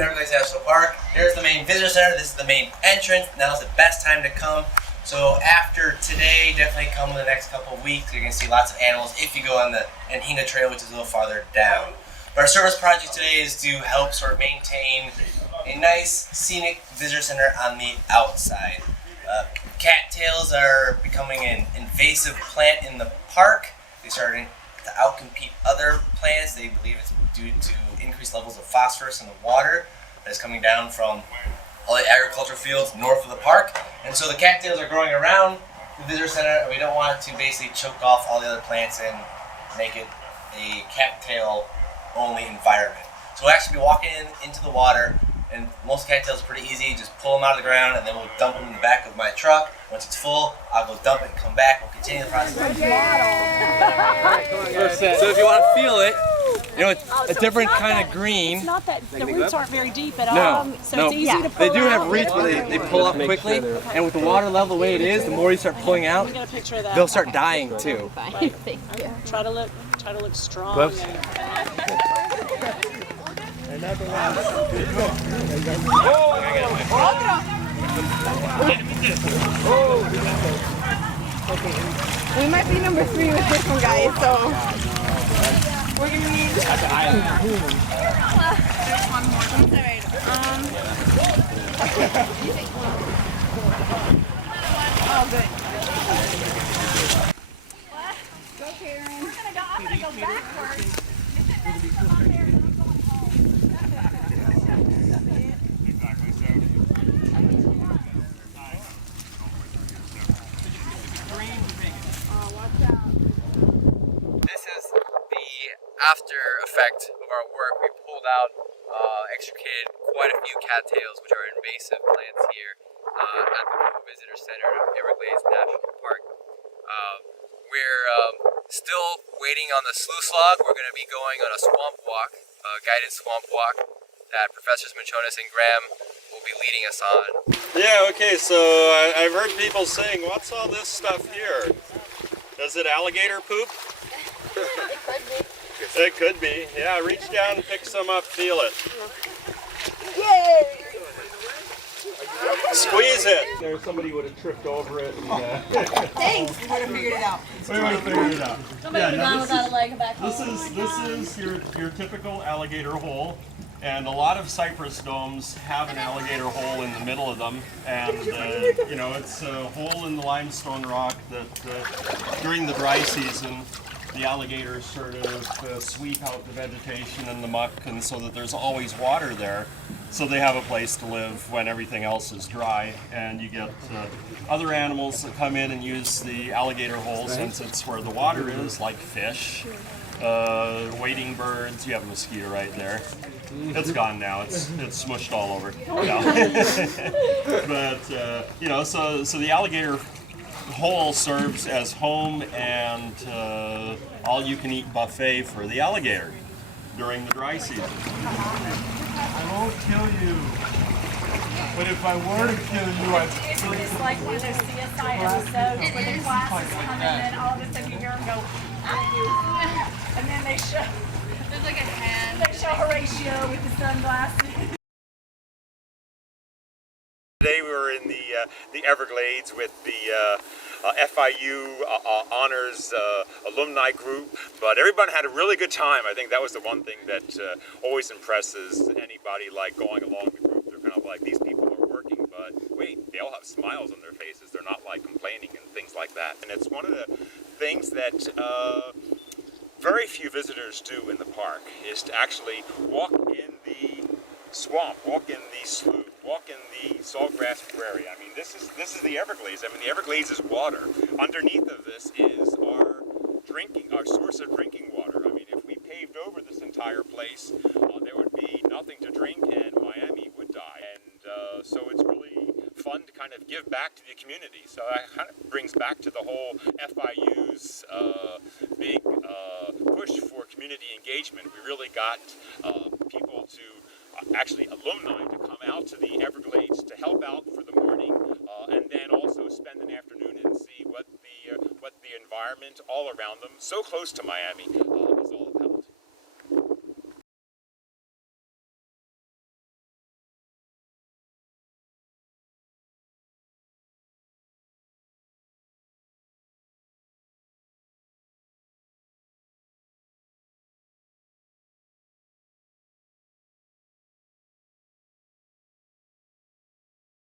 Everglades National Park. There's the main visitor center. This is the main entrance. Now's the best time to come. So after today, definitely come in the next couple of weeks. You're going to see lots of animals if you go on the Anhinga Trail, which is a little farther down. But our service project today is to help sort of maintain a nice scenic visitor center on the outside. Cattails are becoming an invasive plant in the park. They started to outcompete other plants. They believe it's due to increased levels of phosphorus in the water that's coming down from all the agricultural fields north of the park. And so the cattails are growing around the visitor center, and we don't want to basically choke off all the other plants and make it a cattail-only environment. So we'll actually be walking into the water, and most cattails are pretty easy. Just pull them out of the ground, and then we'll dump them in the back of my truck. Once it's full, I'll go dump it and come back. We'll continue the process. So if you want to feel it, you know, it's a different kind of green. It's not that the roots aren't very deep at all, so it's easy to pull They do out. have roots, but they pull up quickly. And with the water level the way it is, the more you start pulling out, Get a picture of that. they'll start dying too. Try to look strong. We might be number 3 with this one, guys, so we're gonna need there's one more. Oh, good. Go, Karen. I'm gonna go backwards. After effect of our work, we pulled out, extricated quite a few cattails, which are invasive plants here at the Visitor Center of Everglades National Park. We're still waiting on the sluice log. We're going to be going on a swamp walk, a guided swamp walk that Professors Manchonis and Graham will be leading us on. Yeah, okay, so I've heard people saying, what's all this stuff here? Is it alligator poop? It could be. It could be. Yeah, reach down and pick some up, feel it. Yay! Squeeze it. There, somebody would have tripped over it. And, Thanks! We would have figured it out. we would have figured it out. Somebody would have gone without a leg back home. This is your typical alligator hole. And a lot of cypress domes have an alligator hole in the middle of them, and you know, it's a hole in the limestone rock that during the dry season the alligators sort of sweep out the vegetation and the muck, and so that there's always water there, so they have a place to live when everything else is dry. And you get other animals that come in and use the alligator hole since it's where the water is, like fish, wading birds. You have a mosquito right there. It's gone now. It's smushed all over. But you know, so the alligator hole serves as home and all-you-can-eat buffet for the alligator during the dry season. I won't kill you, but if I were to kill you, I'd kill you. It's like one of those CSI episodes where the classes come in and all of a sudden you hear them go, and then they show, There's like a hand. they show Horatio with the sunglasses. Today we were in the Everglades with the FIU Honors alumni group, but everyone had a really good time. I think that was the one thing that always impresses anybody, like going along the group. They're kind of like, these people are working, but wait, they all have smiles on their faces. They're not like complaining and things like that. And it's one of the things that very few visitors do in the park, is to actually walk in the swamp, walk in the slough, walk in the saltgrass prairie. I mean, this is the Everglades. I mean, the Everglades is water. Underneath of this is our source of drinking water. I mean, if we paved over this entire place, there would be nothing to drink, and Miami would die. And so it's really fun to kind of give back to the community. So that kind of brings back to the whole FIU's big push for community engagement. We really got people to actually alumni to come out to the Everglades to help out for the morning, and then also spend an afternoon and see what the environment all around them, so close to Miami, is all about.